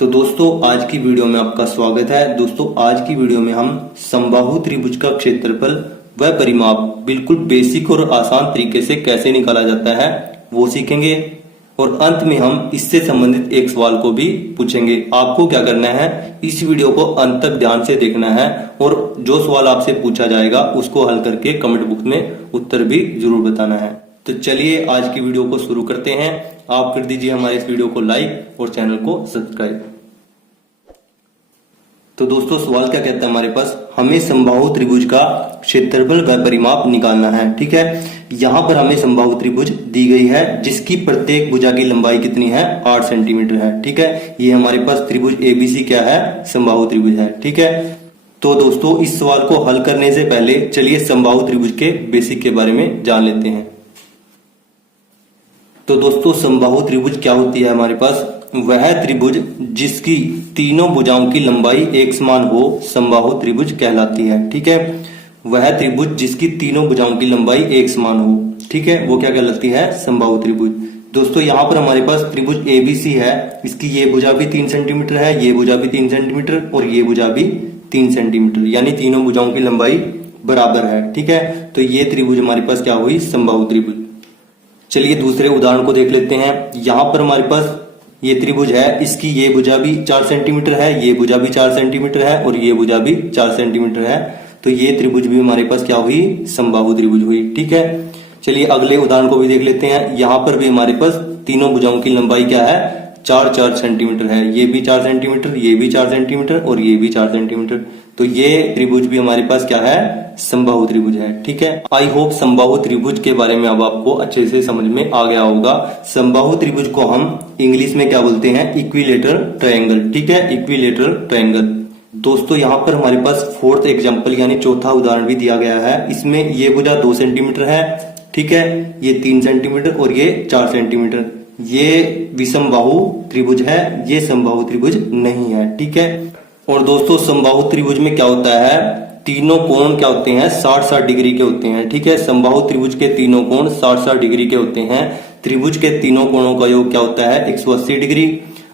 तो दोस्तों आज की वीडियो में आपका स्वागत है। दोस्तों आज की वीडियो में हम समबाहु त्रिभुज का क्षेत्रफल व परिमाप बिल्कुल बेसिक और आसान तरीके से कैसे निकाला जाता है वो सीखेंगे और अंत में हम इससे संबंधित एक सवाल को भी पूछेंगे। आपको क्या करना है, इस वीडियो को अंत तक ध्यान से देखना है और जो सवाल आपसे पूछा जाएगा उसको हल करके कमेंट बॉक्स में उत्तर भी जरूर बताना है। तो चलिए आज की वीडियो को शुरू करते हैं। आप कर दीजिए हमारे इस वीडियो को लाइक और चैनल को सब्सक्राइब। तो दोस्तों सवाल क्या कहता है हमारे पास, हमें समबाहु त्रिभुज का क्षेत्रफल व परिमाप निकालना है। ठीक है, यहाँ पर हमें समबाहु त्रिभुज दी गई है जिसकी प्रत्येक भुजा की लंबाई कितनी है, 8 सेंटीमीटर है। ठीक है, ये हमारे पास त्रिभुज एबीसी क्या है, समबाहु त्रिभुज है। ठीक है, तो दोस्तों इस सवाल को हल करने से पहले चलिए समबाहु त्रिभुज के बेसिक के बारे में जान लेते हैं। तो दोस्तों समबाहु त्रिभुज क्या होती है हमारे पास, वह त्रिभुज जिसकी तीनों भुजाओं की लंबाई एक समान हो समबाहु त्रिभुज कहलाती है। ठीक है, वह त्रिभुज जिसकी तीनों भुजाओं की लंबाई एक समान हो, ठीक है, वो क्या कहलाती है, समबाहु त्रिभुज। दोस्तों यहाँ पर हमारे पास त्रिभुज एबीसी है, इसकी ये भुजा भी 3 सेंटीमीटर है, ये भुजा भी 3 सेंटीमीटर और ये भुजा भी 3 सेंटीमीटर, यानी तीनों भुजाओं की लंबाई बराबर है। ठीक है, तो ये त्रिभुज हमारे पास क्या हुई, समबाहु त्रिभुज। चलिए दूसरे उदाहरण को देख लेते हैं। यहाँ पर हमारे पास ये त्रिभुज है, इसकी ये भुजा भी 4 सेंटीमीटर है, ये भुजा भी 4 सेंटीमीटर है और ये भुजा भी 4 सेंटीमीटर है। तो ये त्रिभुज भी हमारे पास क्या हुई, समबाहु त्रिभुज हुई। ठीक है, चलिए अगले उदाहरण को भी देख लेते हैं। यहाँ पर भी हमारे पास तीनों भुजाओं की लंबाई क्या है, 4 सेंटीमीटर है, ये भी 4 सेंटीमीटर, ये भी 4 सेंटीमीटर और ये भी 4 सेंटीमीटर। तो ये त्रिभुज भी हमारे पास क्या है, समबाहु त्रिभुज है। ठीक है, आई होप समबाहु त्रिभुज के बारे में अब आपको अच्छे से समझ में आ गया होगा। समबाहु त्रिभुज को हम इंग्लिश में क्या बोलते हैं, इक्विलेटरल ट्रायंगल। ठीक है, इक्विलेटरल ट्रायंगल। दोस्तों यहाँ पर हमारे पास फोर्थ एग्जाम्पल यानी चौथा उदाहरण भी दिया गया है। इसमें ये भुजा 2 सेंटीमीटर है, ठीक है, ये 3 सेंटीमीटर और ये 4 सेंटीमीटर। ये विषमबाहु त्रिभुज है, ये समबाहु त्रिभुज नहीं है। ठीक है, और दोस्तों समबाहु त्रिभुज में क्या होता है, तीनों कोण क्या होते हैं, 60-60 डिग्री के होते हैं। ठीक है, समबाहु त्रिभुज के तीनों कोण 60-60 डिग्री के होते हैं। त्रिभुज के तीनों कोणों का योग क्या होता है, 180 डिग्री।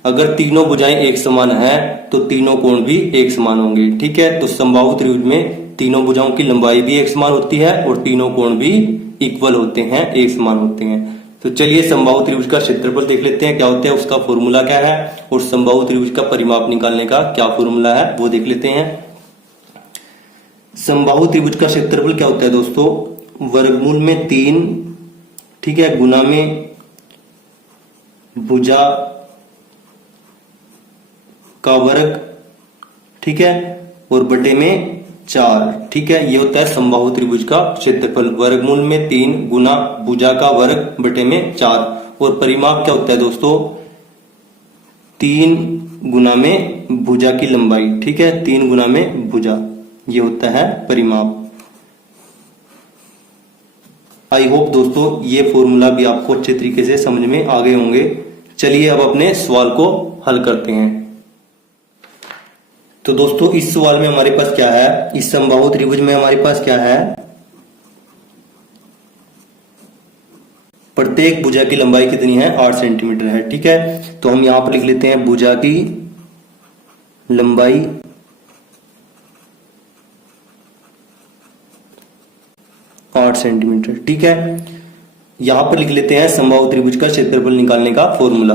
अगर तीनों भुजाएं एक समान है तो तीनों कोण भी एक समान होंगे। ठीक है, तो समबाहु त्रिभुज में तीनों भुजाओं की लंबाई भी एक समान होती है और तीनों कोण भी इक्वल होते हैं, एक समान होते हैं। तो चलिए समबाहु त्रिभुज का क्षेत्रफल देख लेते हैं क्या होता है, उसका फॉर्मूला क्या है, और समबाहु त्रिभुज का परिमाप निकालने का क्या फॉर्मूला है वो देख लेते हैं। समबाहु त्रिभुज का क्षेत्रफल क्या होता है दोस्तों, वर्गमूल में 3, ठीक है, गुना में भुजा का वर्ग, ठीक है, और बटे में 4। ठीक है, ये होता है समबाहु त्रिभुज का क्षेत्रफल, वर्गमूल में 3 गुना भुजा का वर्ग बटे में 4। और परिमाप क्या होता है दोस्तों, 3 गुना में भुजा की लंबाई। ठीक है, 3 गुना में भुजा, ये होता है परिमाप। आई होप दोस्तों ये फॉर्मूला भी आपको अच्छे तरीके से समझ में आ गए होंगे। चलिए अब अपने सवाल को हल करते हैं। तो दोस्तों इस सवाल में हमारे पास क्या है, इस समबाहु त्रिभुज में हमारे पास क्या है, प्रत्येक भुजा की लंबाई कितनी है, 8 सेंटीमीटर है। ठीक है, तो हम यहां पर लिख लेते हैं भुजा की लंबाई 8 सेंटीमीटर। ठीक है, यहां पर लिख लेते हैं समबाहु त्रिभुज का क्षेत्रफल निकालने का फॉर्मूला।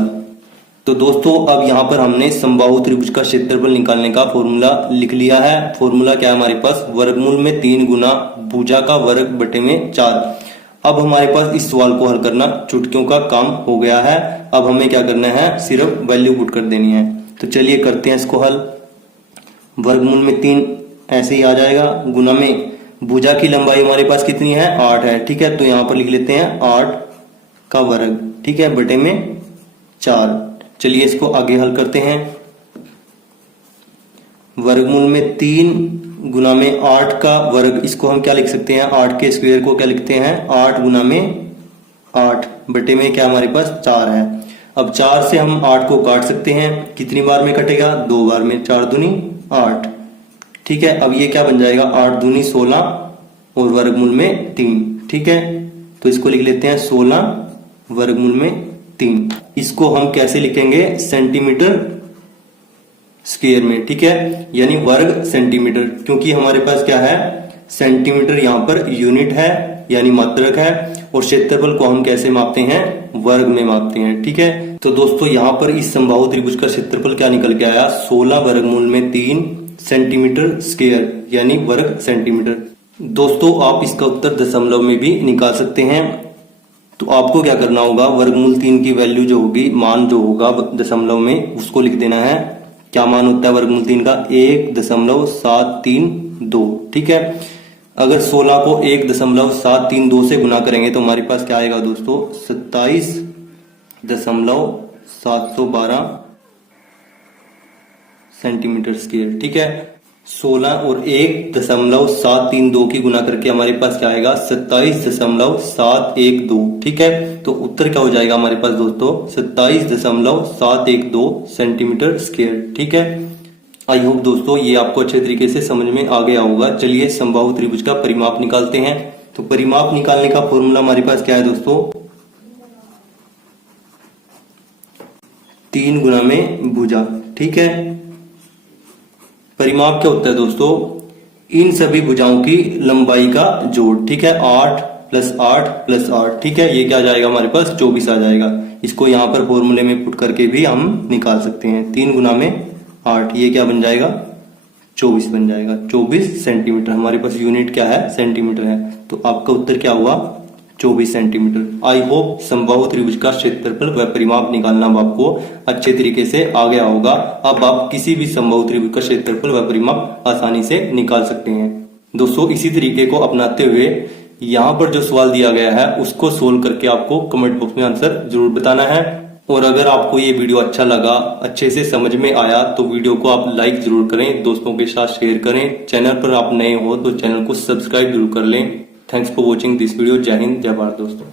तो दोस्तों अब यहां पर हमने समबाहु त्रिभुज का क्षेत्रफल निकालने का फॉर्मूला लिख लिया है। फॉर्मूला क्या है हमारे पास, वर्गमूल में 3 गुना भुजा का वर्ग बटे में 4। अब हमारे पास इस सवाल को हल करना चुटकियों का काम हो गया है। अब हमें क्या करना है, सिर्फ वैल्यू पुट कर देनी है। तो चलिए करते हैं इसको हल। वर्गमूल में 3 ऐसे ही आ जाएगा, गुना में भुजा की लंबाई हमारे पास कितनी है, 8 है। ठीक है, तो यहां पर लिख लेते हैं 8 का वर्ग, ठीक है, बटे में 4। चलिए इसको आगे हल करते हैं। वर्गमूल में 3 गुना में 8 का वर्ग, इसको हम क्या लिख सकते हैं, 8 के स्क्वायर को क्या लिखते हैं, 8 गुना में 8 बटे में क्या हमारे पास 4 है। अब 4 से हम 8 को काट सकते हैं, कितनी बार में कटेगा, 2 बार में, 4 दूनी 8। ठीक है, अब ये क्या बन जाएगा, 8 दूनी 16 और वर्गमूल में 3। ठीक है, तो इसको लिख लेते हैं 16 वर्गमूल में 3। इसको हम कैसे लिखेंगे, सेंटीमीटर स्क्वायर में, ठीक है, यानी वर्ग सेंटीमीटर, क्योंकि हमारे पास क्या है, सेंटीमीटर यहाँ पर यूनिट है यानी मात्रक है, और क्षेत्रफल को हम कैसे मापते हैं, वर्ग में मापते हैं, ठीक है। तो दोस्तों यहाँ पर इस समबाहु त्रिभुज का क्षेत्रफल क्या निकल के आया, 16 वर्गमूल में 3 सेंटीमीटर स्क्वायर यानी वर्ग सेंटीमीटर। दोस्तों आप इसका उत्तर दशमलव में भी निकाल सकते हैं। तो आपको क्या करना होगा, वर्गमूल 3 की वैल्यू जो होगी, मान जो होगा दशमलव में, उसको लिख देना है। क्या मान होता है वर्गमूल 3 का, 1.732, ठीक है। अगर 16 को 1.732 से गुना करेंगे तो हमारे पास क्या आएगा दोस्तों, 27.712 सेंटीमीटर स्क्वायर, ठीक है। 16 और 1.732 की गुना करके हमारे पास क्या आएगा, 27.712, ठीक है। तो उत्तर क्या हो जाएगा हमारे पास दोस्तों, 27.712 सेंटीमीटर स्क्वायर, ठीक है। आई होप दोस्तों ये आपको अच्छे तरीके से समझ में आ गया होगा। चलिए समबाहु त्रिभुज का परिमाप निकालते हैं। तो परिमाप निकालने का फॉर्मूला हमारे पास क्या है दोस्तों, 3 गुना में भुजा, ठीक है। परिमाप क्या होता है दोस्तों, इन सभी भुजाओं की लंबाई का जोड़, ठीक है। 8 + 8 + 8, ठीक है। ये क्या आ जाएगा हमारे पास, 24 आ जाएगा। इसको यहाँ पर फॉर्मूले में पुट करके भी हम निकाल सकते हैं। 3 गुना में 8, ये क्या बन जाएगा, 24 बन जाएगा। 24 सेंटीमीटर, हमारे पास यूनिट क्या है, सेंटीमीटर है। तो आपका उत्तर क्या हुआ, 24 सेंटीमीटर। आई होप समबाहु त्रिभुज का क्षेत्रफल व परिमाप निकालना आपको अच्छे तरीके से आ गया होगा। अब आप किसी भी समबाहु त्रिभुज का क्षेत्रफल व परिमाप आसानी से निकाल सकते हैं। दोस्तों इसी तरीके को अपनाते हुए यहाँ पर जो सवाल दिया गया है उसको सोल्व करके आपको कमेंट बॉक्स में आंसर जरूर बताना है। और अगर आपको ये वीडियो अच्छा लगा, अच्छे से समझ में आया, तो वीडियो को आप लाइक जरूर करें, दोस्तों के साथ शेयर करें। चैनल पर आप नए हो तो चैनल को सब्सक्राइब जरूर कर लें। Thanks for watching this video. जय हिंद, जय भारत दोस्तों।